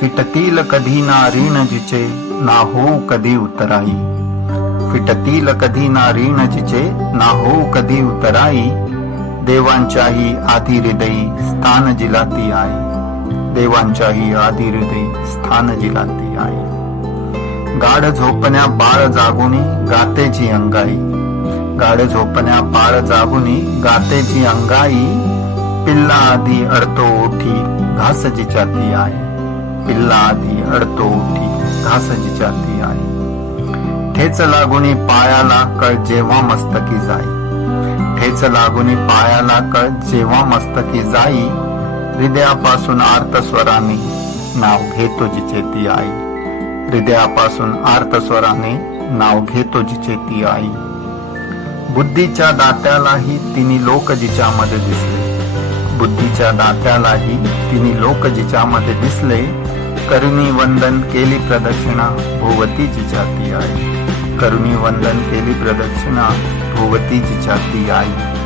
फिटतील कधी ना ऋण जिचे, ना होऊ कधी उतराई. फिटतील कधी ना ऋण जिचे, ना होऊ कधी उतराई. देवांच्याही आधी हृदयी स्थान जिला ती आई. देवांच्याही आधी हृदयी स्थान जिला ती आई. गाढ झोपण्या बाळ जागुनी गातेची अंगाई. गाढ झोपण्या बाळ जागुनी गातेची अंगाई. पिल्ला आधी अडतो ओठी घास जिच्या ती आई. पिल्ला आधी अडतो ओठी घास जिच्या ती आई. ठेच लागुनी पायाला कळ जेव्हा मस्तकी जाई. ठेच लागुनी पायाला कळ जेव्हा मस्तकी जाई. हृदयापासून आर्त स्वराने नाव घेतो जिचे ती आई. हृदयापासून आर्त स्वराने नाव घेतो जिचे ती आई. बुद्धीच्या दात्यालाही तिनी लोक जिच्यामध्ये दिसले. बुद्धीच्या दात्यालाही तिनी लोक जिच्यामध्ये दिसले. करुणी वंदन केली प्रदक्षिणा भोवती जिच्या ती आई. करुणी वंदन केली प्रदक्षिणा भोवती जिच्या ती आई.